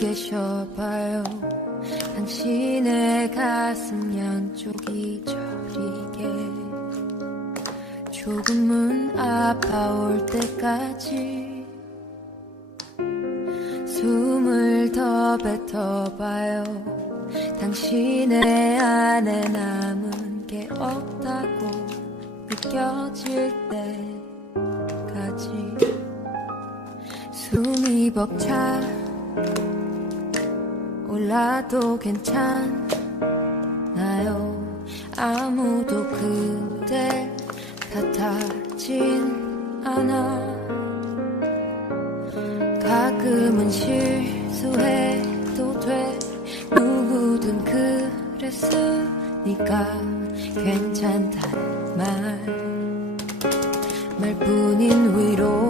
계셔봐요. 당신의 가슴 양쪽이 저리게 조금은 아파올 때까지 숨을 더 뱉어봐요. 당신의 안에 남은 게 없다고 느껴질 때까지 숨이 벅차 올라도 괜찮나요? 아무도 그댈 탓하진 않아. 가끔은 실수해도 돼. 누구든 그랬으니까 괜찮단 말뿐인 위로